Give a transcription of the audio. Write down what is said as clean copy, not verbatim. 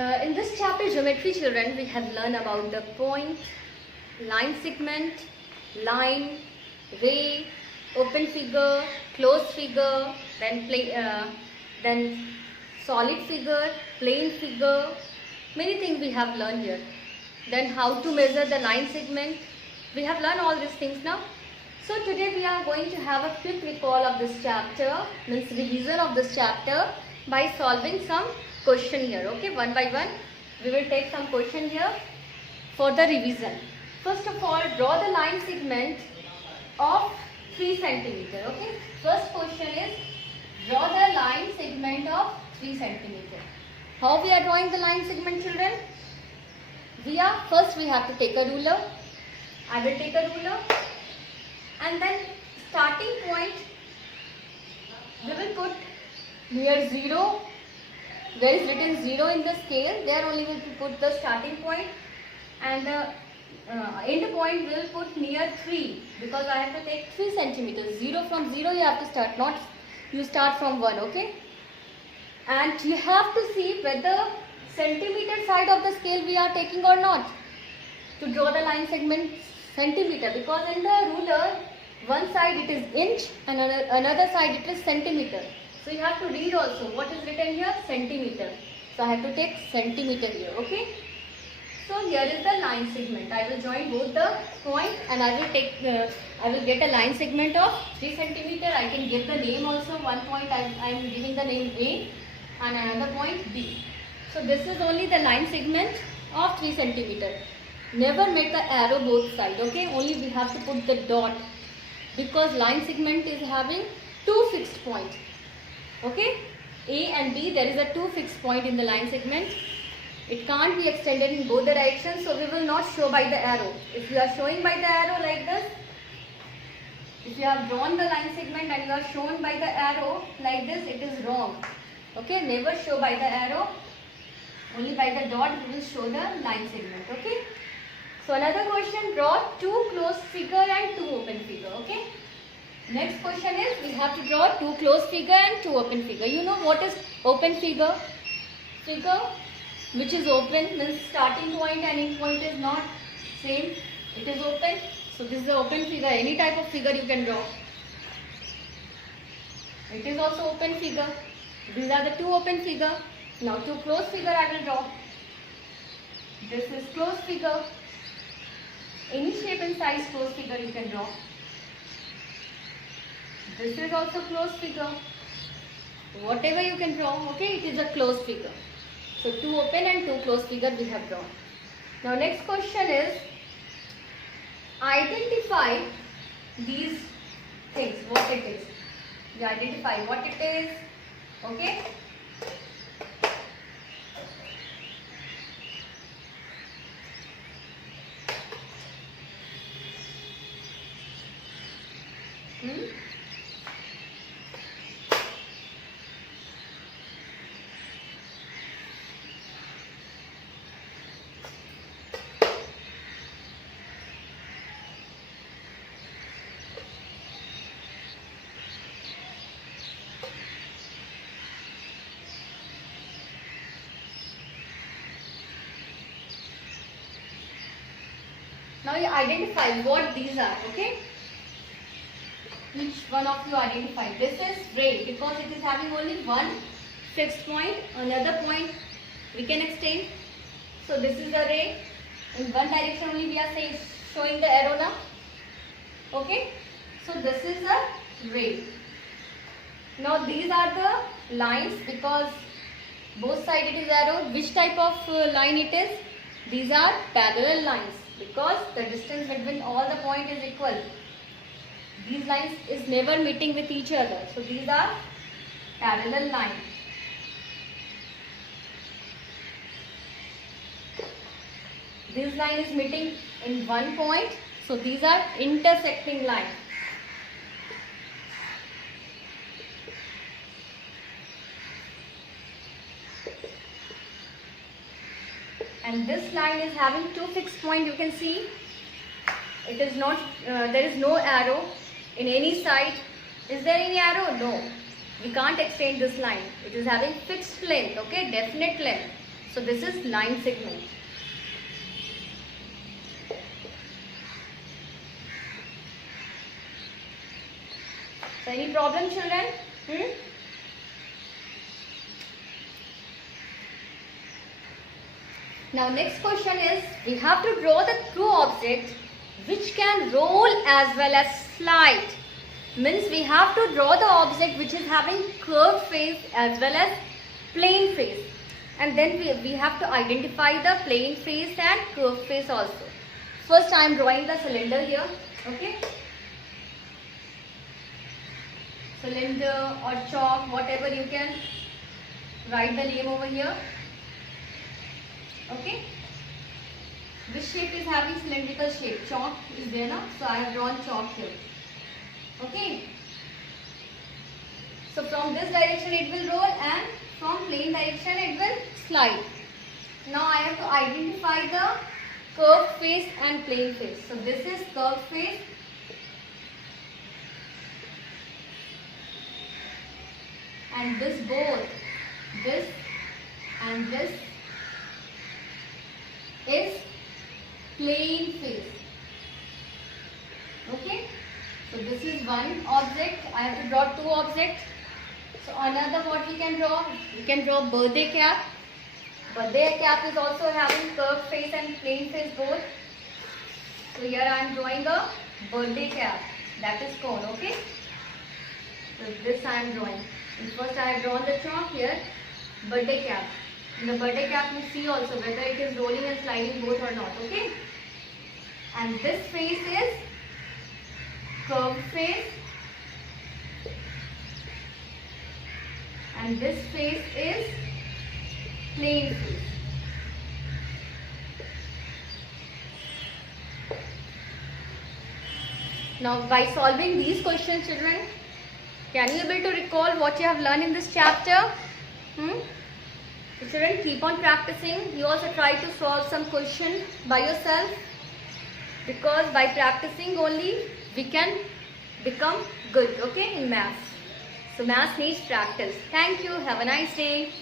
In this chapter, geometry children, we have learned about the point, line segment, line, ray, open figure, closed figure, then solid figure, plane figure, many things we have learned here. Then how to measure the line segment. We have learned all these things now. So today we are going to have a quick recall of this chapter, means revision of this chapter by solving some question here. Okay, one by one we will take some question here for the revision. First of all, draw the line segment of 3 centimeter. Okay, first question is draw the line segment of 3 centimeter. How we are drawing the line segment, children? First we have to take a ruler. I will take a ruler, and then starting point we will put near 0. Where is written 0 in the scale, there only we will put the starting point, and the end point we will put near 3, because I have to take 3 centimeters. From 0 you have to start, not you start from 1. Okay, and you have to see whether centimeter side of the scale we are taking or not to draw the line segment centimeter, because in the ruler one side it is inch and another side it is centimeter. So you have to read also what is written here, centimeter. So I have to take centimeter here. Okay, so here is the line segment. I will join both the point and I will get a line segment of 3 centimeter. I can give the name also. One point I am giving the name A and another point B. So this is only the line segment of 3 centimeter. Never make the arrow both sides. Okay, only we have to put the dot, because line segment is having 2 fixed points. Okay, A and B, there is a 2 fixed point in the line segment. It can't be extended in both directions, so we will not show by the arrow. If you are showing by the arrow like this, if you have drawn the line segment and you are shown by the arrow like this, it is wrong. Okay, never show by the arrow, only by the dot we will show the line segment. Okay, so another question, draw 2 closed figure and 2 open figure. Okay, next question is we have to draw 2 closed figure and 2 open figure. You know what is open figure? Figure which is open means starting point and end point is not same. It is open. So this is the open figure. Any type of figure you can draw. It is also open figure. These are the 2 open figure. Now 2 closed figure I will draw. This is closed figure. Any shape and size closed figure you can draw. This is also closed figure. Whatever you can draw, okay, it is a closed figure. So 2 open and 2 closed figure we have drawn. Now next question is, identify these things, what it is. You identify what it is, okay. Now you identify what these are, okay? Each one of you identify. This is ray, because it is having only one fixed point. Another point we can extend. So this is the ray. In one direction only we are showing the arrow now. Okay? So this is the ray. Now these are the lines, because both sides it is arrow. Which type of line it is? These are parallel lines, because the distance between all the points is equal. These lines is never meeting with each other. So these are parallel lines. This line is meeting in one point. So these are intersecting lines. And this line is having 2 fixed points. You can see it is not, there is no arrow in any side. Is there any arrow? No. We can't extend this line. It is having fixed length, okay, definite length. So this is line segment. So any problem, children? Now next question is, we have to draw the true object which can roll as well as slide. Means we have to draw the object which is having curved face as well as plane face. And then we have to identify the plane face and curved face also. First I am drawing the cylinder here. Okay. Cylinder or chalk, whatever you can write the name over here. Okay. This shape is having cylindrical shape. Chalk is there now. So I have drawn chalk here. Okay. So from this direction it will roll and from plane direction it will slide. Now I have to identify the curved face and plane face. So this is curved face. And this both, this and this is plane face. Okay. So this is one object. I have to draw two objects. So another what we can draw? We can draw birthday cap. Birthday cap is also having curved face and plane face both. So here I am drawing a birthday cap. That is cone. Okay. So this I am drawing. And first I have drawn the chalk here. Birthday cap. In the birthday cap you see also whether it is rolling and sliding both or not. Okay. And this face is curved face. And this face is plane face. Now by solving these questions, children, can you able to recall what you have learned in this chapter? So children, keep on practicing. You also try to solve some question by yourself, because by practicing only we can become good, okay, in maths. So maths needs practice. Thank you. Have a nice day.